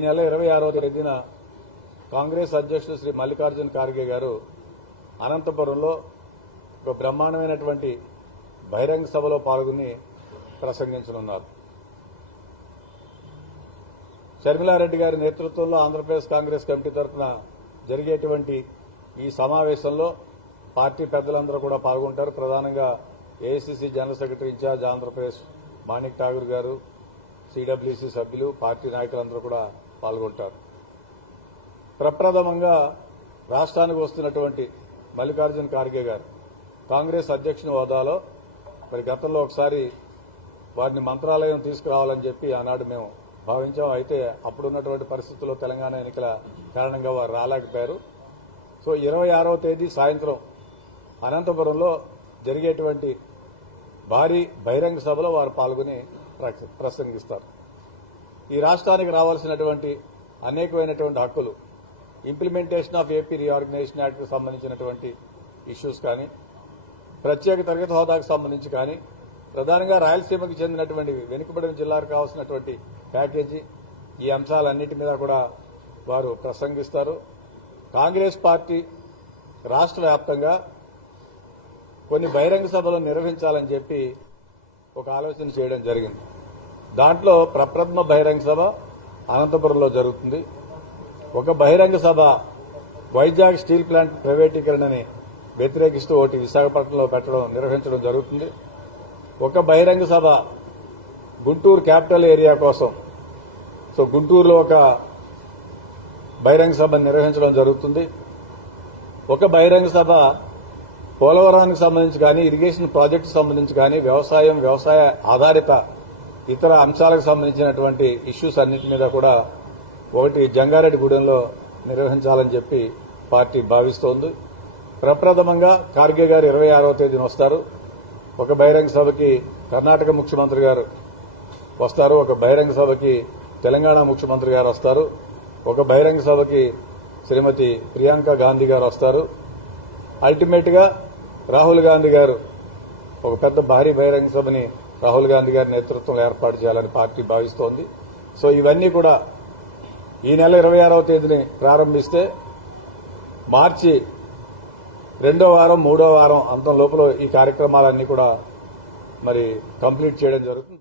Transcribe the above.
ఈ నెల ఇరవై ఆరో తేదీన కాంగ్రెస్ అధ్యక్షుడు శ్రీ మల్లికార్జున ఖార్గే గారు అనంతపురంలో ఒక బ్రహ్మాండమైనటువంటి బహిరంగ సభలో పాల్గొని ప్రసంగించనున్నారు. షర్మిలారెడ్డి గారి నేతృత్వంలో ఆంధ్రప్రదేశ్ కాంగ్రెస్ కమిటీ తరఫున జరిగేటువంటి ఈ సమావేశంలో పార్టీ పెద్దలందరూ కూడా పాల్గొంటారు. ప్రధానంగా AICC general secretary in-charge Andhra Pradesh Manik Tagore garu CWC సభ్యులు పార్టీ నాయకులందరూ కూడా పాల్గొంటారు. ప్రప్రథమంగా రాష్ట్రానికి వస్తున్నటువంటి మల్లికార్జున ఖార్గే గారు కాంగ్రెస్ అధ్యక్షుని హోదాలో మరి గతంలో ఒకసారి వారిని మంత్రాలయం తీసుకురావాలని చెప్పి ఆనాడు మేము భావించాం. అయితే అప్పుడున్నటువంటి పరిస్థితుల్లో తెలంగాణ ఎన్నికల కారణంగా వారు రాలేకపోయారు. సో ఇరవై ఆరవ తేదీ సాయంత్రం అనంతపురంలో జరిగేటువంటి భారీ బహిరంగ సభలో వారు పాల్గొని ప్రసంగిస్తారు. ఈ రాష్ట్రానికి రావాల్సినటువంటి అనేకమైనటువంటి హక్కులు ఇంప్లిమెంటేషన్ ఆఫ్ ఏపీ రీఆర్గనైజేషన్ యాక్ట్కి సంబంధించినటువంటి ఇష్యూస్ కానీ ప్రత్యేక తరగతి హోదాకు సంబంధించి కానీ ప్రధానంగా రాయలసీమకు చెందినటువంటి వెనుకబడిన జిల్లాకు కావాల్సినటువంటి ప్యాకేజీ ఈ అంశాలన్నిటి మీద కూడా వారు ప్రసంగిస్తారు. కాంగ్రెస్ పార్టీ రాష్ట్ర వ్యాప్తంగా కొన్ని బహిరంగ సభలు నిర్వహించాలని చెప్పి ఒక ఆలోచన చేయడం జరిగింది. దాంట్లో ప్రప్రథమ బహిరంగ సభ అనంతపురంలో జరుగుతుంది. ఒక బహిరంగ సభ వైజాగ్ స్టీల్ ప్లాంట్ ప్రైవేటీకరణని వ్యతిరేకిస్తూ ఒకటి విశాఖపట్నంలో పెట్టడం నిర్వహించడం జరుగుతుంది. ఒక బహిరంగ సభ గుంటూరు క్యాపిటల్ ఏరియా కోసం సో గుంటూరులో ఒక బహిరంగ సభ నిర్వహించడం జరుగుతుంది. ఒక బహిరంగ సభ పోలవరానికి సంబంధించి కానీ ఇరిగేషన్ ప్రాజెక్టు సంబంధించి కానీ వ్యవసాయం వ్యవసాయ ఆధారిత ఇతర అంశాలకు సంబంధించినటువంటి ఇష్యూస్ అన్నింటి మీద కూడా ఒకటి జంగారెడ్డిగూడెంలో నిర్వహించాలని చెప్పి పార్టీ భావిస్తోంది. ప్రప్రథమంగా ఖార్గే గారు ఇరవై ఆరవ తేదీన వస్తారు. ఒక బహిరంగ సభకి కర్ణాటక ముఖ్యమంత్రి గారు వస్తారు. ఒక బహిరంగ సభకి తెలంగాణ ముఖ్యమంత్రి గారు వస్తారు. ఒక బహిరంగ సభకి శ్రీమతి ప్రియాంక గాంధీ గారు వస్తారు. అల్టిమేట్గా రాహుల్ గాంధీ గారు ఒక పెద్ద భారీ బహిరంగ సభని రాహుల్ గాంధీ గారి నేతృత్వంలో ఏర్పాటు చేయాలని పార్టీ భావిస్తోంది. సో ఇవన్నీ కూడా ఈ నెల ఇరవై ఆరవ తేదీని ప్రారంభిస్తే మార్చి రెండో వారం మూడో వారం అంతం లోపల ఈ కార్యక్రమాలన్నీ కూడా మరి కంప్లీట్ చేయడం జరుగుతుంది.